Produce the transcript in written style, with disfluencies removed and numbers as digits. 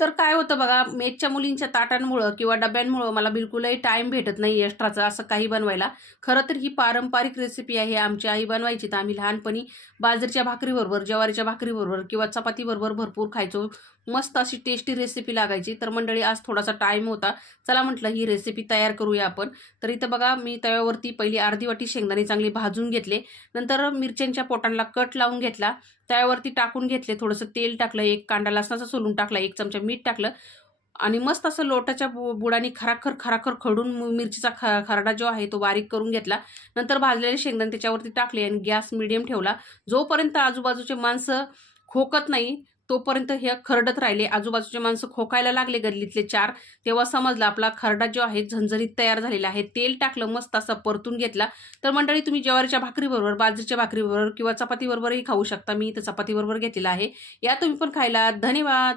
तर काय होतं बघा, मेसच्या मुलींच्या ताटांमुळं किंवा डब्यांमुळं मला बिलकुलही टाईम भेटत नाही एक्स्ट्राचा असं काही बनवायला. खरं तर ही पारंपरिक रेसिपी आहे. आमची आई बनवायची, तर आम्ही लहानपणी बाजरीच्या भाकरीबरोबर, ज्वारीच्या भाकरीबरोबर किंवा चपातीबरोबर भरपूर खायचो. मस्त अशी टेस्टी रेसिपी लागायची. तर मंडळी आज थोडासा टाईम होता. चला म्हटलं ही रेसिपी तयार करूया आपण. तर इथं बघा मी तव्यावरती पहिली अर्धी वाटी शेंगदाणे चांगले भाजून घेतले. नंतर मिरच्यांच्या पोटांना कट लावून घेतला. तव्यावरती टाकून घेतले. थोडंसं तेल टाकलं, 1 कांदा लसणाचा सोलून टाकला, 1 चमचा मीठ टाकलं आणि मस्त असं लोटाच्या बुडाने खराखर, खराखर खरडून मिरचीचा खरडा जो आहे तो बारीक करून घेतला. नंतर भाजलेले शेंगदाणे त्याच्यावरती टाकले आणि गॅस मीडियम ठेवला. जोपर्यंत आजूबाजूचे माणसं खोकत नाही, तोपर्यंत हे खरडत राहिले. आजूबाजूचे माणसं खोकायला लागले गल्लीतले 4, तेव्हा समजलं आपला खरडा जो आहे झणझणीत तयार झालेला आहे. तेल टाकलं, मस्त असं परतून घेतला. तर मंडळी तुम्ही ज्वारीच्या भाकरीबरोबर, बाजरीच्या भाकरीबरोबर किंवा चपातीबरोबरही खाऊ शकता. मी इथं चपातीबरोबर घेतलेला आहे. या तुम्ही पण खायला. धन्यवाद.